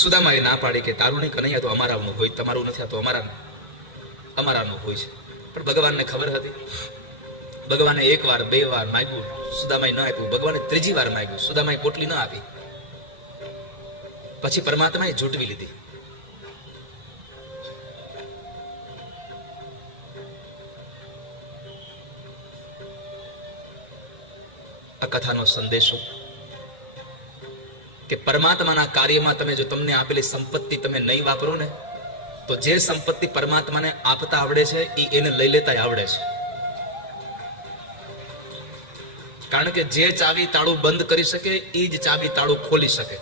સુદામાએ ના પાડી કે તારું નહીં કનૈયા તો અમારાનું હોય, તમારું નથી, આ તો અમારાનું હોય છે. પણ ભગવાનને ખબર હતી. ભગવાને એક વાર, બે વાર માગ્યું, સુદામાએ ન આપ્યું. ભગવાને ત્રીજી વાર માગ્યું, સુદામાએ પોટલી ન આપી. પછી પરમાત્માએ ઝૂંટવી લીધી. આ કથાનો સંદેશો કે પરમાત્માના કાર્યમાં તમે જો તમને આપેલી સંપત્તિ તમે નહીં વાપરો ને, તો જે સંપત્તિ પરમાત્માને આપતા આવડે છે એ એને લઈ લેતા આવડે છે. કારણ કે જે ચાવી તાળું બંધ કરી શકે એ જ ચાવી તાળું ખોલી શકે.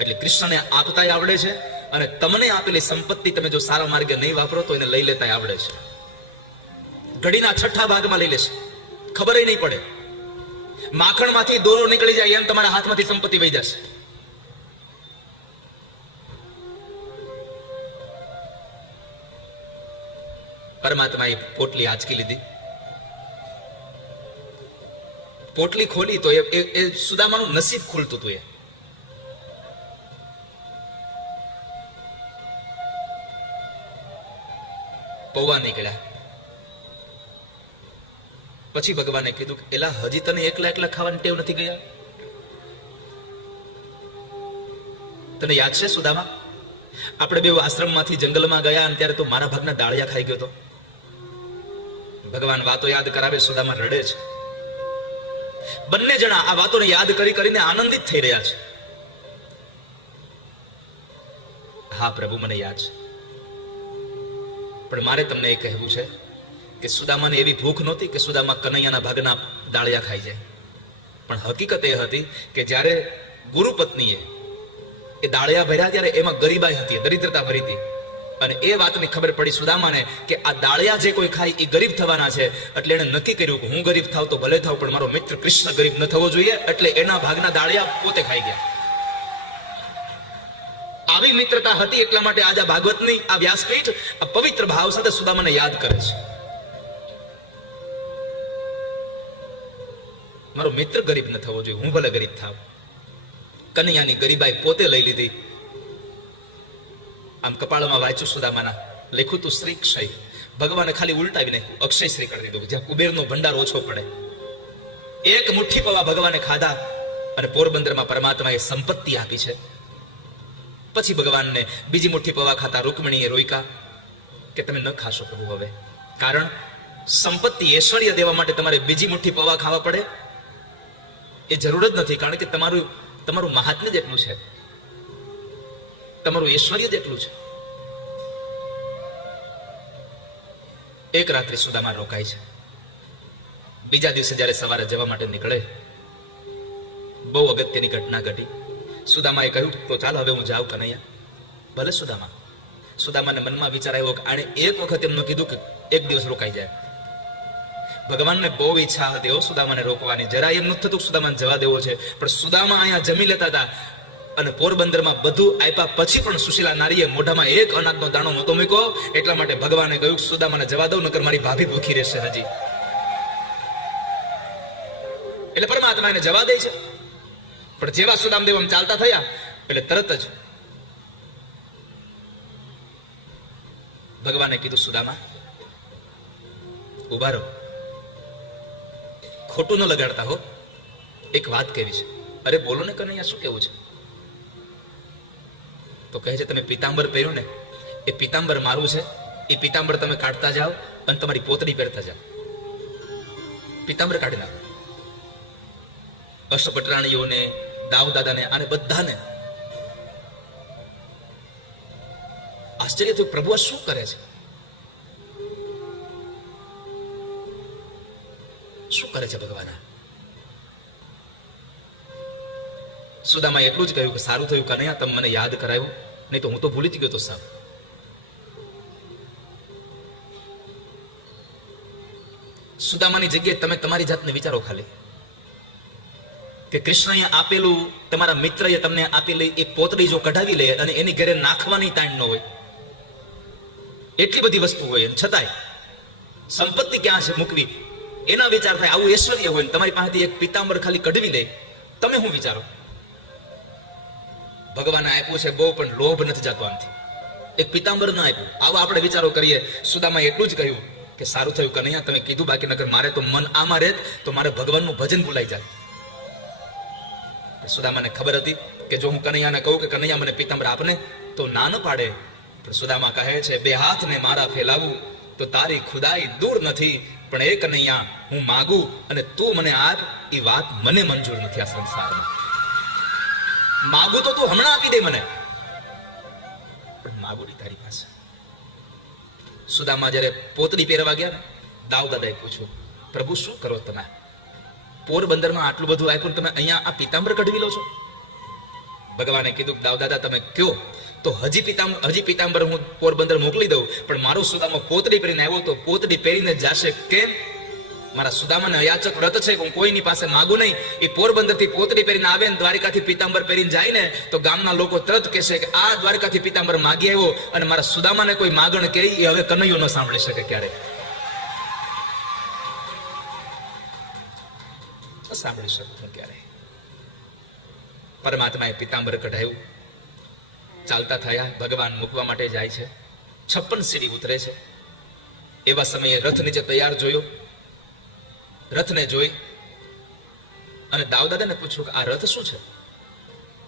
એટલે કૃષ્ણને આપતા આવડે છે, અને તમને આપેલી સંપત્તિ તમે જો સારા માર્ગે નહીં વાપરો તો એને લઈ લેતા આવડે છે. ઘડીના છઠ્ઠા ભાગમાં લઈ લેશે, ખબર નહીં પડે. માખણમાંથી દોરો નીકળી જાય એમ તમારા હાથમાંથી સંપત્તિ વહી જશે. પરમાત્માએ પોટલી આંચકી લીધી. પોટલી ખોલી તો એ સુદામાનું નસીબ ખુલતું હતું. એ પૌવા નીકળ્યા. પછી ભગવાને કીધું કે એલા, હજી તને એકલા એકલા ખાવાની ટેવ નથી ગયા? તને યાદ છે સુદામા, આપણે બે આશ્રમમાંથી જંગલમાં ગયા અને ત્યારે તો મારા ભાગના ડાળિયા ખાઈ ગયો હતો. ભગવાન વાતો યાદ કરાવે, સુદામા રડે છે. બંને જણા આ વાતોને યાદ કરી કરીને આનંદિત થઈ રહ્યા છે. હા પ્રભુ, મને યાદ છે. પણ મારે તમને એ કહેવું છે કે સુદામાને એવી ભૂખ નહોતી કે સુદામા કનૈયાના ભાગના ડાળિયા ખાઈ જાય. પણ હકીકત એ હતી કે જ્યારે ગુરુપત્નીએ એ ડાળિયા ભર્યા ત્યારે એમાં ગરીબાઈ હતી, દરિદ્રતા ભરી હતી. અને એ વાતની ખબર પડી સુદામાને કે આ ડાળિયા જે કોઈ ખાય એ ગરીબ થવાના છે. એટલે એને નક્કી કર્યું કે હું ગરીબ થાવ તો ભલે થાવ, પણ મારો મિત્ર કૃષ્ણ ગરીબ ન થવો જોઈએ. એટલે એના ભાગના ડાળિયા પોતે ખાઈ ગયા. આવી મિત્રતા હતી. એટલા માટે આજે ભાગવતની આ વ્યાસપીઠ આ પવિત્ર ભાવ સાથે સુદામાને યાદ કરે છે. મારો મિત્ર ગરીબ ન થવો જોઈએ, હું ભલે ગરીબ થાવ. કનૈયાની ગરીબાઈ પોતે લઈ લીધી. આમ કપાળમાં વાંચ્યું સુદામાના, લખ્યું તું શ્રી ક્ષય. ભગવાને ખાલી ઉલટાવી નાખ્યું, અક્ષય શ્રી કરી દીધું, જ્યાં કુબેરનો ભંડાર ઓછો પડે. એક મુઠ્ઠી પૌવા ભગવાને ખાધા અને પોરબંદરમાં પરમાત્માએ સંપત્તિ આપી છે. પછી ભગવાનને બીજી મુઠ્ઠી પૌવા ખાતા રૂકમણીએ રોક્યા કે તમે ન ખાશો પ્રભુ હવે, કારણ સંપત્તિ ઐશ્વર્ય દેવા માટે તમારે બીજી મુઠ્ઠી પૌવા ખાવા પડે એ જરૂર જ નથી. કારણ કે તમારું મહાત્મ્ય જ એટલું છે, તમારું ઐશ્વર્ય જ એટલું છે. એક રાત્રિ સુદામા રોકાય છે. બીજા દિવસે જ્યારે સવારે જવા માટે નીકળે, બહુ અગત્યની ઘટના ઘટી. સુદામાએ કહ્યું તો ચાલ હવે હું જાઉં કનૈયા. ભલે સુદામા. સુદામાને મનમાં વિચાર આવ્યો કે આણે એક વખત એમનું કીધું કે એક દિવસ રોકાઈ જાય. ભગવાનને બહુ ઈચ્છા હતી સુદામાને રોકવાની, જરા એમ નથી થતું સુદામાને જવા દેવો છે. પણ સુદામા અહીંયા જમી લેતા હતા અને પોરબંદરમાં બધું આપ્યા પછી પણ સુશીલા નારીએ મોઢામાં એક અનાજનો દાણો નહોતો મૂક્યો. એટલા માટે ભગવાને કહ્યું સુદામાને જવા દઉં, નકર મારી ભાભી ભૂખી રહેશે હજી. એટલે પરમાત્મા એને જવા દે છે. પણ જેવા સુદામદેવ આમ ચાલતા થયા એટલે તરત જ ભગવાને કીધું સુદામા ઉભા રહો, ખોટું ન લગાડતા હો, એક વાત કેવી છે. અરે બોલો ને કનૈયા, શું કેવું છે? તો કહે છે તમે પીતાંબર પહેર્યું ને, એ પીતાંબર મારું છે. એ પીતાંબર તમે કાઢતા જાઓ અને તમારી પોતડી પહેરતા જાઓ. પીતાંબર કાઢી નાખો. અષ્ટપટરાણીઓને, દાઉદાદાને, આને બધાને આશ્ચર્ય થયું, પ્રભુ શું કરે છે? શું કરે છે ભગવાન? સુદામાએ એટલું જ કહ્યું કે સારું થયું કનૈયા તમે મને યાદ કરાવ્યું, નહીં તો હું તો ભૂલી જ ગયો તો સાહેબ. સુદામાની જગ્યાએ તમે તમારી જાતને વિચારો ખાલી કે કૃષ્ણએ આપેલું, તમારા મિત્રએ તમને આપેલી એ પોતડી જો કઢાવી લે અને એની ઘરે નાખવાની તાણ ન હોય, એટલી બધી વસ્તુ હોય, છતાંય સંપત્તિ ક્યાં છે મૂકવી એના વિચાર થાય. આવું ઐશ્વર્ય હોય તમારી પાસેથી એક પીતાંબર ખાલી કઢવી લે, તમે શું વિચારો? ભગવાને આપ્યું છે બહુ, પણ લોભ નથી જતો આનથી. એક પિતાંબર ના આપ્યું. આવો આપણે વિચારો કરીએ. સુદામાએ એટલું જ કહ્યું કે સારું થયું કનૈયા તમે કીધું, બાકી નગર મારે તો મન આમાં રહેત તો મારે ભગવાનનું ભજન ભૂલાઈ જાય. સુદામાને ખબર હતી કે જો હું કનૈયાને કહું કે કનૈયા મને પિતાંબર આપને તો ના ન પાડે. પણ સુદામા કહે છે બે હાથને મારા ફેલાવું તો તારી ખુદાઈ દૂર નથી, પણ એ કનૈયા હું માગું અને તું મને આપ એ વાત મને મંજૂર નથી આ સંસારમાં. માગું તો તું હમણાં આપી દે મને, પણ માગું નહીં તારી પાસે. સુદામા જ્યારે પોતડી પહેરવા ગયા ને, દાઉ દાદાએ પૂછ્યું પ્રભુ શું કરો તમે? પોરબંદરમાં આટલું બધું આપ્યું, તમે અહીંયા આ પિતાંબર કઢવી લો છો? ભગવાને કીધું દાઉ દાદા તમે કયો તો હજી પિતાંબર હું પોરબંદર મોકલી દઉં, પણ મારો સુદામા પોતડી પહેરીને આવ્યો તો પોતડી પહેરીને જાશે. કેમ? મારા સુદામાને અયાચક વ્રત છે કે હું કોઈની પાસે માગું નહીં. એ પોરબંદર થી પોતડી પહેરીને આવે ને દ્વારિકાથી પિતાંબર પહેરીને જાય ને તો ગામના લોકો તરત કહેશે કે આ દ્વારકાથી પિતાંબર માગી આવ્યો. અને મારા સુદામાને કોઈ માગણ કહે એ હવે કનૈયો ન સાંભળી શકે, ક્યારે સાંભળી શકું ક્યારે. પરમાત્માએ પિતાંબર કઢાયું, ચાલતા થયા, ભગવાન મૂકવા માટે જાય છે. 56 સીડી ઉતરે છે. એવા સમયે રથ નીચે તૈયાર જોયો. રથને જોઈ અને દાઉદાદાને પૂછ્યું કે આ રથ શું છે?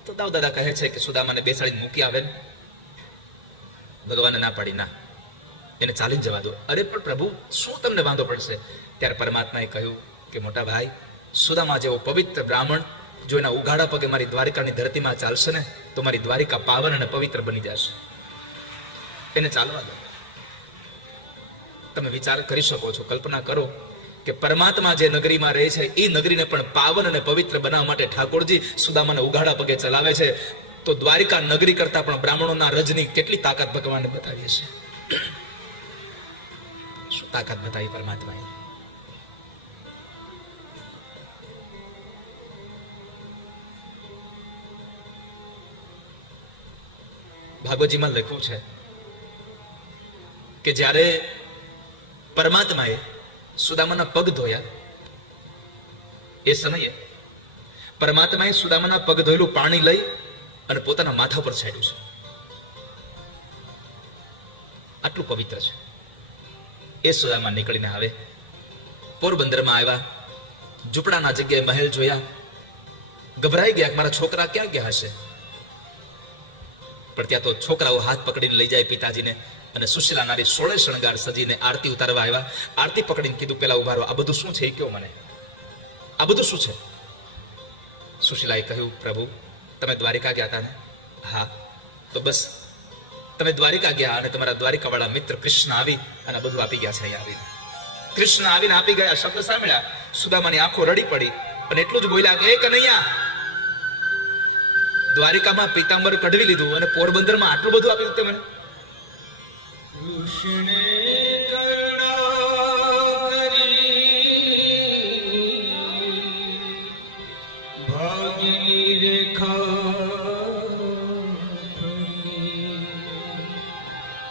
તો દાઉદાદા કહે છે કે સુદામાને બેસાડીને મૂકી આવે ને. ભગવાને ના પાડી, ના એને ચાલીને જવા દો. અરે પણ પ્રભુ શું તમને વાંધો પડશે? ત્યારે પરમાત્માએ કહ્યું કે મોટા ભાઈ, સુદામા જેવો પવિત્ર બ્રાહ્મણ જો એના ઉઘાડા પગે મારી દ્વારિકાની ધરતીમાં ચાલશે ને તો મારી દ્વારિકા પાવન અને પવિત્ર બની જશે. એને ચાલવા દો. તમે વિચાર કરી શકો છો, કલ્પના કરો કે પરમાત્મા જે નગરીમાં રહે છે એ નગરીને પણ પાવન અને પવિત્ર બનાવવા માટે ઠાકોરજી સુદામાને ઉઘાડા પગે ચલાવે છે. તો દ્વારિકા નગરી કરતા પણ બ્રાહ્મણોના રજની કેટલી તાકાત ભગવાને બતાવી છે. શું તાકાત બતાવી પરમાત્માએ? ભાગવતજીમાં લખ્યું છે કે જ્યારે પરમાત્માએ સુદામાના પગ ધોયા એ સમયે પરમાત્માએ સુદામાના પગ ધોયેલું પાણી લઈ અને પોતાના માથા પર છાંટ્યું છે. આટલું પવિત્ર છે. એ સુદામા નીકળીને આવે, પોરબંદરમાં આવ્યા, ઝૂંપડાના જગ્યાએ મહેલ જોયા, ગભરાઈ ગયા કે મારા છોકરા ક્યાં ગયા હશે. પણ ત્યાં તો છોકરાઓ હાથ પકડીને લઈ જાય પિતાજીને અને સુશીલા નારી 16 શણગાર સજીને આરતી ઉતારવા આવ્યા. આરતી પકડીને કીધું પેલા ઉભા રહો, આ બધું શું છે? કયો મને, આ બધું શું છે? સુશીલાએ કહ્યું પ્રભુ તમે દ્વારિકા ગયા હતા ને? હા. તો બસ તમે દ્વારિકા ગયા અને તમારા દ્વારિકા વાળા મિત્ર કૃષ્ણ આવી અને બધું આપી ગયા છે. અહીંયા આવીને કૃષ્ણ આવીને આપી ગયા શબ્દ સાંભળ્યા, સુદામાની આંખો રડી પડી અને એટલું જ બોલ્યા કે એ કનૈયા, દ્વારિકામાં પિતાંબર કઢવી લીધું અને પોરબંદરમાં આટલું બધું આપ્યું તે મને.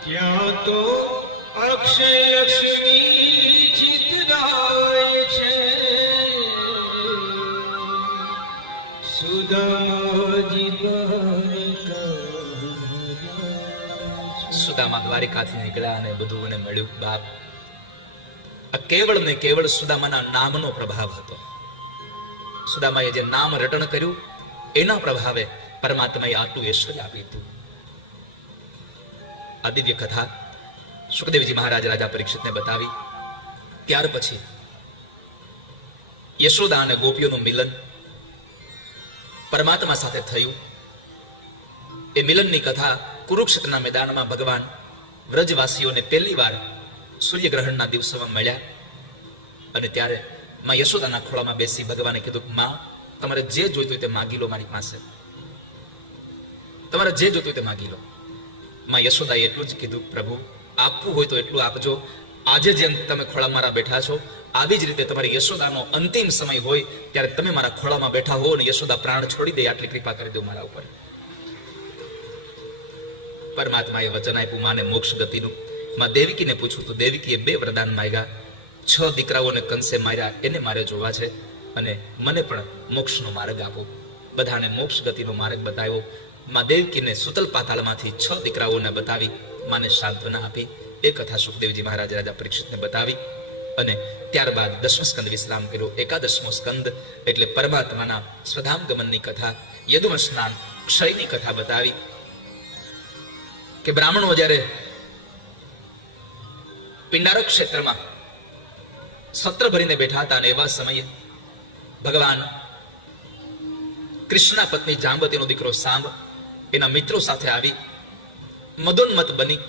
ત્યાં તો અક્ષય લક્ષ્મી ચિતરાય છે, સુદામા દ્વારિકાથી નીકળ્યા અને બધું એને મળ્યું. બાપ, આ કેવળ ને કેવળ સુદામાના નામનો પ્રભાવ હતો. સુદામાએ જે નામ રટણ કર્યું એના પ્રભાવે પરમાત્માએ આટલું ઐશ્વર્ય આપ્યું હતું. આ દિવ્ય કથા સુખદેવજી મહારાજ રાજા પરીક્ષિતને બતાવી. ત્યાર પછી યશોદા અને ગોપીઓનું મિલન પરમાત્મા સાથે થયું. એ મિલનની કથા કુરુક્ષેત્રના મેદાનમાં ભગવાન વ્રજવાસીઓને પહેલી વાર સૂર્યગ્રહણના દિવસોમાં મળ્યા અને ત્યારે માં યશોદાના ખોળામાં બેસી ભગવાને કીધું માં, તમારે જે જોઈતું તે માગી લો મારી પાસે, તમારે જે જોઈતું તે માગી લો. માં યશોદાએ એટલું જ કીધું પ્રભુ આપવું હોય તો એટલું આપજો. આજે જેમ તમે ખોળા મારા બેઠા છો આવી જ રીતે તમારી યશોદાનો અંતિમ સમય હોય ત્યારે તમે મારા ખોળામાં બેઠા હો અને યશોદા પ્રાણ છોડી દે આટલી કૃપા કરી દો મારા ઉપર. પરમાત્માએ વચન આપ્યું માને મોક્ષ ગતિનું. માં દેવકીને પૂછ્યું તો દેવકીએ 2 વરદાન માંગ્યા. 6 દીકરાઓને કંસે માર્યા એને મારે જોવા છે અને મને પણ મોક્ષનો માર્ગ આપો. બધાને મોક્ષ ગતિનો માર્ગ બતાવ્યો માં દેવકીને સુતલ પાતાળમાંથી 6 દીકરાઓને બતાવી માને સાંત્વના આપી. એ કથા સુખદેવજી મહારાજ રાજા પરીક્ષિતને બતાવી અને ત્યારબાદ 10મો સ્કંદ વિશ્રામ કર્યો. 11મો સ્કંદ એટલે પરમાત્માના સ્વધામ ગમનની કથા, યદુવંશ સ્નાન ક્ષયની કથા બતાવી કે બ્રાહ્મણો જ્યારે પિંડારક ક્ષેત્રમાં સત્ર ભરીને બેઠા હતા અને એવા સમયે ભગવાન કૃષ્ણના પત્ની જાંબતીનો દીકરો સાંબ એના મિત્રો સાથે આવી મદોન્મત બની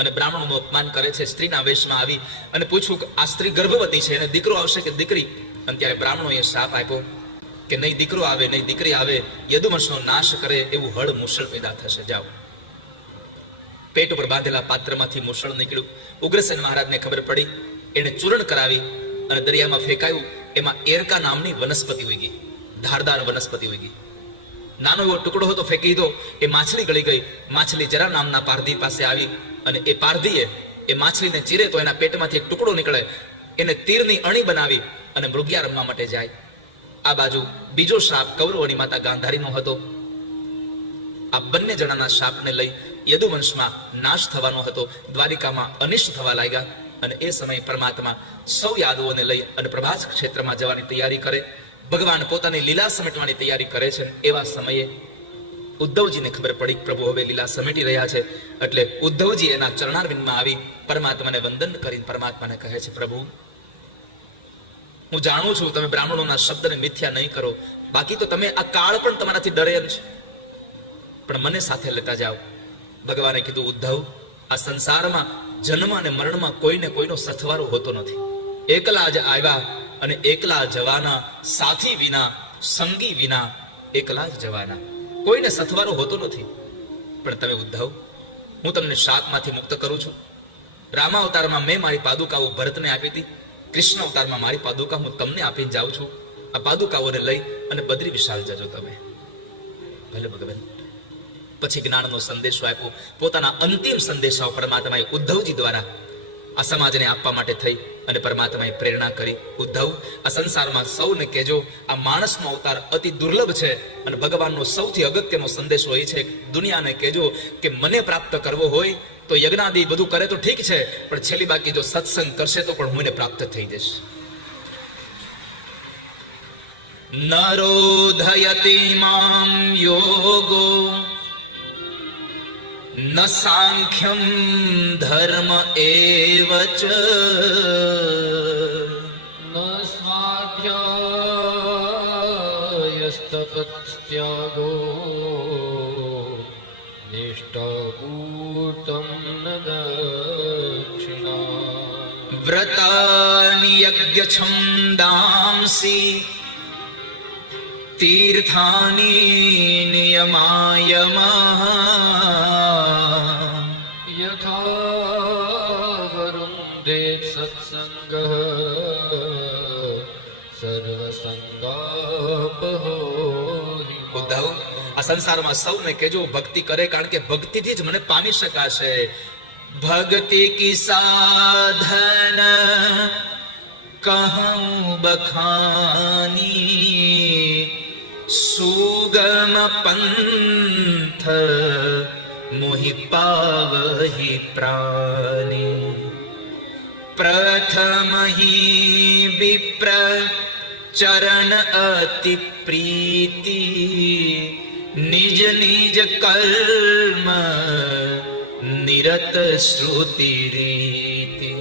અને બ્રાહ્મણોનું અપમાન કરે છે. સ્ત્રીના વેશમાં આવી અને પૂછ્યું કે આ સ્ત્રી ગર્ભવતી છે, એને દીકરો આવશે કે દીકરી? અને ત્યારે બ્રાહ્મણોએ શાપ આપ્યો કે નહીં દીકરો આવે નહીં દીકરી આવે, યદુવંશનો નાશ કરે એવું હળ મૂષળ પેદા થશે. જાઓ. પેટ ઉપર બાંધેલા પાત્રમાંથી મૂષળ નીકળ્યું. ઉગ્રસેન મહારાજને ખબર પડી, એને ચૂર્ણ કરાવી અને દરિયામાં ફેંકાયું. એમાં એરકા નામની વનસ્પતિ હોઈ ગઈ, ધારદાર વનસ્પતિ હોઈ ગઈ. નાનો એવો ટુકડો હતો, ફેંકી દીધો. એ માછલી ગળી ગઈ. માછલી જરા નામના પારધી પાસે આવી અને એ પારધીએ એ માછલીને ચીરે તો એના પેટમાંથી એક ટુકડો નીકળે. એને તીરની અણી બનાવી અને મૃગિયા રમવા માટે જાય. આ બાજુ બીજો શ્રાપ કૌરવોની માતા ગાંધારીનો હતો. આ બંને જણાના શાપને લઈ યદુવંશમાં નાશ થવાનો હતો. દ્વારિકામાં અનિષ્ટ થવા લાગ્યા અને એ સમયે પરમાત્મા સૌ યાદવોને લઈ અને પ્રભાસ ક્ષેત્રમાં જવાની તૈયારી કરે. ભગવાન પોતાની લીલા સમેટવાની તૈયારી કરે છે. એવા સમયે ઉદ્ધવજીને ખબર પડી પ્રભુ હવે લીલા સમેટી રહ્યા છે. એટલે ઉદ્ધવજી એના ચરણારવિંદમાં આવી પરમાત્માને વંદન કરીને પરમાત્માને કહે છે, પ્રભુ હું જાણું છું તમે બ્રાહ્મણોના શબ્દને મિથ્યા નહીં કરો, બાકી તો તમે આ કાળ પણ તમારાથી ડરે એમ છે, પણ મને સાથે લેતા જાઓ. ભગવાને કીધું, ઉદ્ધવ આ સંસારમાં જન્મ અને મરણમાં કોઈને કોઈનો સથવારો હોતો નથી. એકલા જ આવ્યા અને એકલા જવાના, સાથી વિના સંગી વિના એકલા જ જવાના. કોઈને સથવારો હોતો નથી. પણ તમે ઉદ્ધવ હું તમને શાપમાંથી મુક્ત કરું છું. રામા અવતારમાં મેં મારી પાદુકાઓ ભરતને આપી હતી. કૃષ્ણ અવતારમાં મારી પાદુકા હું તમને આપીને જાઉં છું. આ પાદુકાઓને લઈ અને બદ્રી વિશાળ જજો તમે. ભલે ભગવાન. પછી જ્ઞાનનો સંદેશો આપ્યો. પોતાના અંતિમ સંદેશાઓ પરમાત્માએ ઉદ્ધવજી દ્વારા આ સમાજને આપવા માટે થઈ અને પરમાત્માએ પ્રેરણા કરી, ઉદ્ધવ આ સંસારમાં સૌને કહેજો આ માણસનો અવતાર અતિ દુર્લભ છે અને ભગવાનનો સૌથી અગત્યનો સંદેશો એ છે, દુનિયાને કહેજો કે મને પ્રાપ્ત કરવો હોય તો યજ્ઞાદિ બધું કરે તો ઠીક છે, પણ છેલ્લી બાકી જો સત્સંગ કરશે તો પણ હું એને પ્રાપ્ત થઈ જઈશ. નરોધયતિ મામ યોગો ન સાંખ્યમ ધર્મ એવ ચ ન સ્વાધ્યાયસ્તપત્યાગો નિષ્ઠાભૂતમ ન દક્ષિણા વ્રતાનિ યજ્ઞ છંદાંસી તીર્થાનિ નિયમાયમઃ યથા વરુંધે સત્સંગઃ સર્વસંગાપહો. ઉદ્ધવ આ સંસારમાં સૌને કહેજો ભક્તિ કરે, કારણ કે ભક્તિથી જ મને પામી શકાશે. ભક્તિ કી સાધન કહું બખાની સુગમ પંથ મોહિ પાવહિ પ્રાણી. પ્રથમ હિ વિપ્ર ચરણ અતિ પ્રીતિ નિજ નિજ કર્મ નિરત શ્રુતિ રીતિ.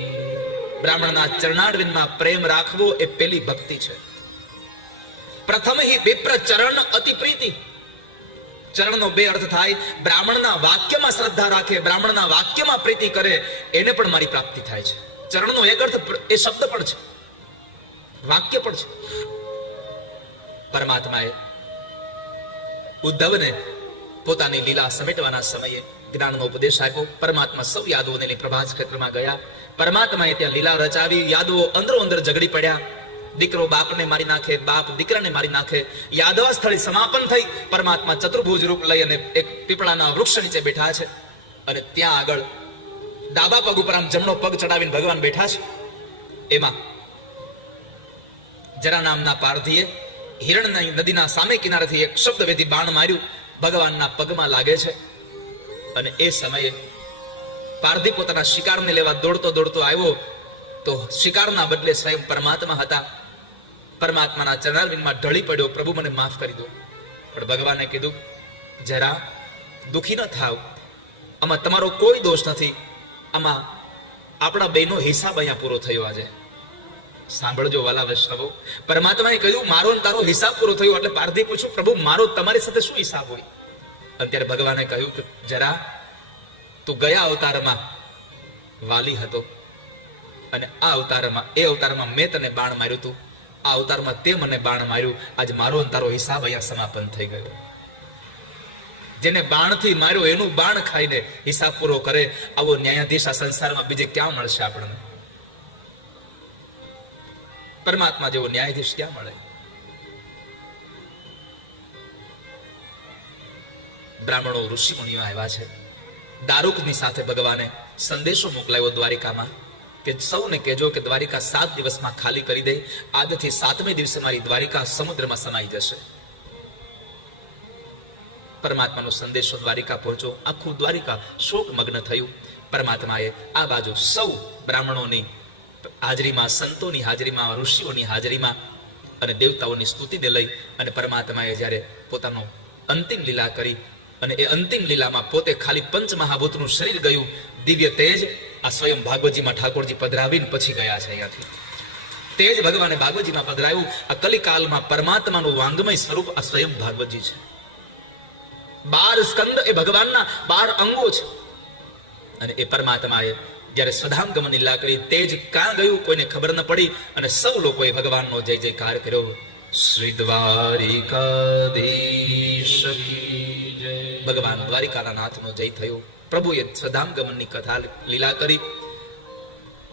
બ્રાહ્મણના ચરણારવિંદમાં પ્રેમ રાખવો એ પેલી ભક્તિ છે. પ્રથમ હિ વિપ્ર ચરણ અતિ પ્રીતિ. ચરણનો બે અર્થ થાય. બ્રાહ્મણના વાક્યમાં શ્રદ્ધા રાખે, બ્રાહ્મણના વાક્યમાં પ્રીતિ કરે, એને પણ મારી પ્રાપ્તિ થાય છે. ચરણનો એક અર્થ એ શબ્દ પણ છે, વાક્ય પણ છે. પરમાત્માએ ઉદ્ધવને પોતાની લીલા સમેટવાના સમયે જ્ઞાનનો ઉપદેશ આપ્યો. પરમાત્મા સૌ યાદવોને લઈ પ્રભાસ ક્ષેત્રમાં ગયા. પરમાત્માએ ત્યાં લીલા રચાવી. યાદવો અંદરો અંદર ઝઘડી પડ્યા. દીકરો બાપને મારી નાખે, બાપ દીકરાને મારી નાખે. યાદવ સ્થળે સમાપન થઈ. પરમાત્મા ચતુર્ભુજ રૂપ લઈ અને એક પીપળાના વૃક્ષ નીચે બેઠા છે અને ત્યાં આગળ ડાબા પગ ઉપર આમ જમણો પગ ચડાવીને ભગવાન બેઠા છે. એમાં જરા નામના પારધીએ હિરણની નદીના સામે કિનારેથી એક શબ્દવેધી બાણ માર્યું. ભગવાનના પગમાં લાગે છે. અને એ સમયે પારધી પોતાના શિકારને લેવા દોડતો દોડતો આવ્યો તો શિકારના બદલે સ્વયં પરમાત્મા હતા. પરમાત્માના ચરણારવિંદમાં ઢળી પડ્યો, પ્રભુ મને માફ કરી દો. પણ ભગવાને કીધું, જરા દુખી ન થાવ, આમાં તમારો કોઈ દોષ નથી, આમાં આપણા બેનો હિસાબ અહીંયા પૂરો થયો. આજે સાંભળજો વાલા વૈષ્ણવો, પરમાત્માએ કહ્યું મારો ને તારો હિસાબ પૂરો થયો. એટલે પારધી પૂછ્યું, પ્રભુ મારો તમારી સાથે શું હિસાબ હોય? અત્યારે ભગવાને કહ્યું કે જરા તું ગયા અવતારમાં વાલી હતો અને આ અવતારમાં, એ અવતારમાં મેં તને બાણ માર્યું હતું, આ અવતારમાં તે મને બાણ માર્યું. આજ મારો ને તારો હિસાબ અહીંયા સમાપન થઈ ગયો. જેને બાણથી માર્યો એનું બાણ ખાઈને હિસાબ પૂરો કરે, આવો ન્યાયાધીશ આ સંસારમાં બીજે ક્યાં મળશે આપણને? પરમાત્મા જેવો ન્યાયાધીશ ક્યાં મળે? બ્રાહ્મણો ઋષિ મુનિઓ આવ્યા છે. દારૂકની સાથે ભગવાને સંદેશો મોકલાયો દ્વારિકામાં કે સૌને કહેજો કે દ્વારિકા 7 દિવસમાં ખાલી કરી દે. આજથી 7મે દિવસે મારી દ્વારિકા સમુદ્રમાં સમાઈ જશે. પરમાત્માનો સંદેશો દ્વારિકા પહોંચ્યો. આખું દ્વારિકા શોકમગ્ન થયું. પરમાત્માએ આ બાજુ સૌ બ્રાહ્મણોની હાજરીમાં, સંતોની હાજરીમાં, ઋષિઓની હાજરીમાં અને દેવતાઓની સ્તુતિને લઈ અને પરમાત્માએ જ્યારે પોતાનો અંતિમ લીલા કરી અને એ અંતિમ લીલામાં પોતે ખાલી પંચમહાભૂતનું શરીર ગયું, દિવ્ય તેજ આ સ્વયં ભાગવતજીમાં ઠાકોરજી પધરાવીને પછી ગયા છે. અહીંયાથી તેજ ભગવાને ભાગવતજીમાં પધરાયું. આ કલિકાલમાં પરમાત્માનું વાંગમય સ્વરૂપ આ સ્વયં ભાગવતજી છે. 12 સ્કંદ એ ભગવાનના 12 અંગો છે. અને એ પરમાત્માએ જ્યારે સ્વધામગમન લીલા કરી, તેજ ક્યાં ગયું કોઈને ખબર ન પડી અને સૌ લોકોએ ભગવાનનો જય જયકાર કર્યો. શ્રી દ્વારિકાધીશ કી જય. ભગવાન દ્વારિકાના નાથનો જય થયો. પ્રભુએ સ્વધામગમનની કથા લીલા કરી.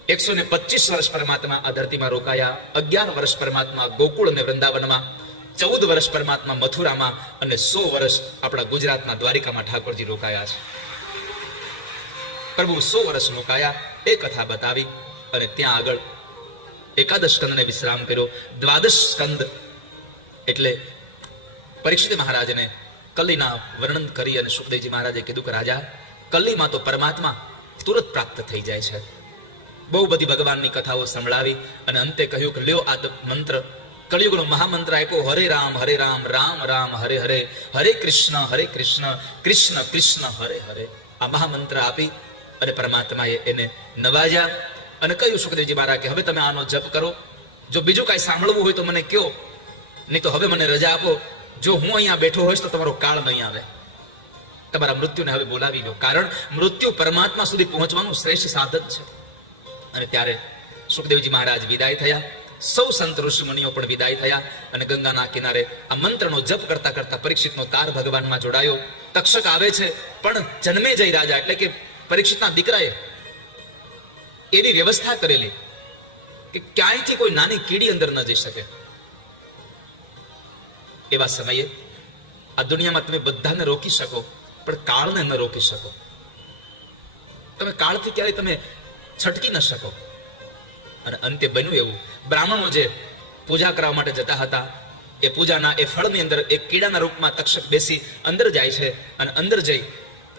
125 વર્ષ પરમાત્મા આ ધરતીમાં રોકાયા. 11 વર્ષ પરમાત્મા ગોકુળ અને વૃંદાવનમાં, 14 વર્ષ પરમાત્મા મથુરામાં અને 100 વર્ષ આપણા ગુજરાતના દ્વારિકામાં ઠાકોરજી રોકાયા છે. પ્રભુ 100 વર્ષ રોકાયા, એ કથા બતાવી અને ત્યાં આગળ એકાદશ સ્કંદને વિશ્રામ કર્યો. દ્વાદશ સ્કંદ એટલે પરીક્ષિત મહારાજને કલીના વર્ણન કરી અને સુખદેવજી મહારાજે કીધું કે રાજા, કલીમાં તો પરમાત્મા તુરત પ્રાપ્ત થઈ જાય છે. બહુ બધી ભગવાનની કથાઓ સંભળાવી અને અંતે કહ્યું કે લ્યો આ મંત્ર, કળિયુગનો મહામંત્ર આપ્યો. હરે રામ, રામ રામ, હરે હરે, હરે કૃષ્ણ, કૃષ્ણ કૃષ્ણ, હરે હરે. આ મહામંત્ર આપી અને પરમાત્માએ એને નવાજ્યા અને કહ્યું સુખદેવજી મહારાજ કે હવે તમે આનો જપ કરો. જો બીજું કાંઈ સાંભળવું હોય તો મને કહો, નહીં તો હવે મને રજા આપો. જો હું અહીંયા બેઠો હોઈશ તો તમારો કાળ નહીં આવે. તમારા મૃત્યુને હવે બોલાવી લો, કારણ મૃત્યુ પરમાત્મા સુધી પહોંચવાનું શ્રેષ્ઠ સાધન છે. અને ત્યારે સુખદેવજી મહારાજ વિદાય થયા. સૌ સંત ઋષિ મુનિઓ પણ વિદાય થયા અને ગંગાના કિનારે આ મંત્રનો જપ કરતા કરતા પરીક્ષિતનો તાર ભગવાનમાં જોડાયો. તક્ષક આવે છે, પણ જન્મેજય રાજા એટલે કે પરીક્ષિતના દીકરાએ એવી વ્યવસ્થા કરેલી કે ક્યાંયથી કોઈ નાની કીડી અંદર ન જઈ શકે. એવા સમયે આ દુનિયામાં તમે બધાને રોકી શકો પણ કાળને ન રોકી શકો. તમે કાળથી ક્યારેય તમે છટકી ન શકો. અને અંતે બન્યું એવું, બ્રાહ્મણો જે પૂજા કરવા માટે જતા હતા એ પૂજાના એ ફળની અંદર એક કીડાના રૂપમાં તક્ષક બેસી અંદર જાય છે અને અંદર જઈ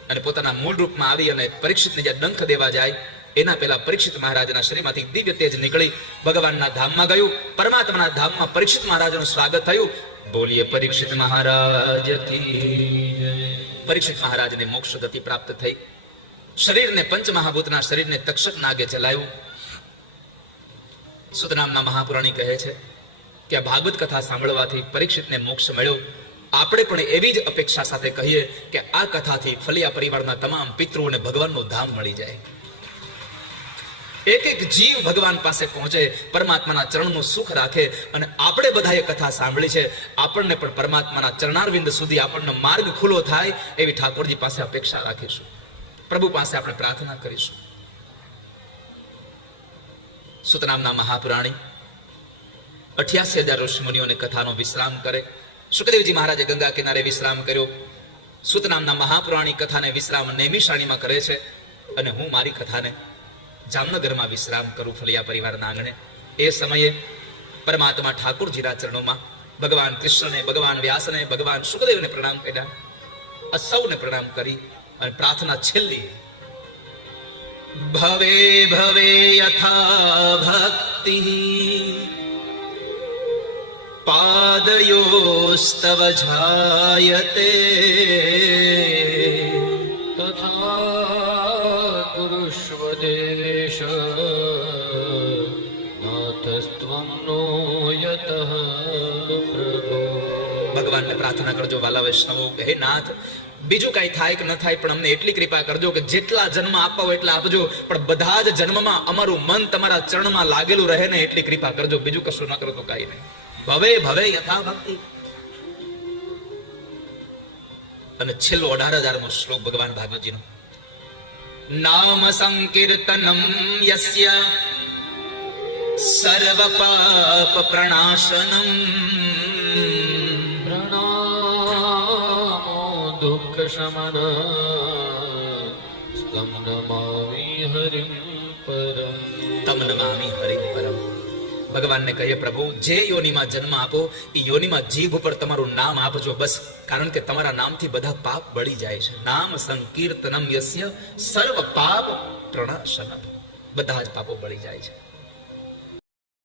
અને પોતાના મૂળ રૂપમાં આવી અને પરીક્ષિતને જ્યાં ડંખ દેવા જાય એના પહેલા પરીક્ષિત મહારાજના શરીરમાંથી દિવ્ય તેજ નીકળી ભગવાનના ધામમાં ગયું. પરમાત્માના ધામમાં પરીક્ષિત મહારાજનું સ્વાગત થયું. બોલીએ પરીક્ષિત મહારાજ કી. પરીક્ષિત મહારાજને મોક્ષ ગતિ પ્રાપ્ત થઈ. શરીરને પંચમહાભૂતના શરીરને તક્ષક નાગે ચલાવ્યું. સુત નામના મહાપુરાણી કહે છે કે આ ભાગવત કથા સાંભળવાથી પરીક્ષિતને મોક્ષ મળ્યો. આપણે પણ એવી જ અપેક્ષા સાથે કહીએ કે આ કથાથી ફલિયા પરિવારના તમામ પિતૃઓને ભગવાનનું ધામ મળી જાય. એક એક જીવ ભગવાન પાસે પહોંચે, પરમાત્માના ચરણનું સુખ રાખે. અને આપણે બધાએ કથા સાંભળી છે, આપણને પણ પરમાત્માના ચરણારવિંદ સુધી આપણનો માર્ગ ખુલ્લો થાય એવી ઠાકોરજી પાસે અપેક્ષા રાખીશું. પ્રભુ પાસે આપણે પ્રાર્થના કરીશું. સુત નામના મહાપુરાણી 88,000 ઋષિ મુનિઓને કથાનો વિશ્રામ કરે. સુખદેવજી મહારાજે ગંગા કિનારે વિશ્રામ કર્યો. સુત નામના મહાપુરાણી કથાને વિશ્રામ નૈમિષારણ્યમાં કરે છે અને હું મારી કથાને જામનગરમાં વિશ્રામ કરું, ફલિયા પરિવારના આંગણે. એ સમયે પરમાત્મા ઠાકોરજીના ચરણોમાં ભગવાન કૃષ્ણને, ભગવાન વ્યાસને, ભગવાન સુખદેવને પ્રણામ કર્યા. આ સૌને પ્રણામ કરી અને પ્રાર્થના છેલ્લી, ભવે ભવે યથા ભક્તિ પાદયોસ્તવ જાયતે તથા ગુરુષ્વ દેશ નાથસ્ત્વં નો યતઃ પ્રભો. ભગવાનને પ્રાર્થના કરજો વાલા વૈષ્ણવો, હે નાથ બીજું કઈ થાય કે ન થાય પણ અમને એટલી કૃપા કરજો કે જેટલા જન્મ આપવા હોય એટલા આપજો, પણ બધા જ જન્મમાં અમારું મન તમારા ચરણમાં લાગેલું રહે ને એટલી કૃપા કરજો, બીજું કશું ન કરો તો કઈ નહીં. ભવે ભવે યથા ભક્તિ. અને છેલ્લો 18,000મો શ્લોક ભગવાન ભાગવતજીનો, નામ સંકીર્તનમ યસ્ય સર્વ પાપ પ્રણાશનમ પ્રણામો દુઃખ શમન સ્તમ નમામિ હરિમ પરમ. તમ નમામિ હરિ પરમ. ભગવાનને કહીએ, પ્રભુ જે યોનિમાં જન્મ આપો એ યોનિમાં જીભ ઉપર તમારું નામ આપજો બસ, કારણ કે તમારા નામથી બધા પાપ બળી જાય છે. નામ સંકીર્તનમ યસ્ય સર્વ પાપ પ્રણાશનમ. બધા જ પાપો બળી જાય છે.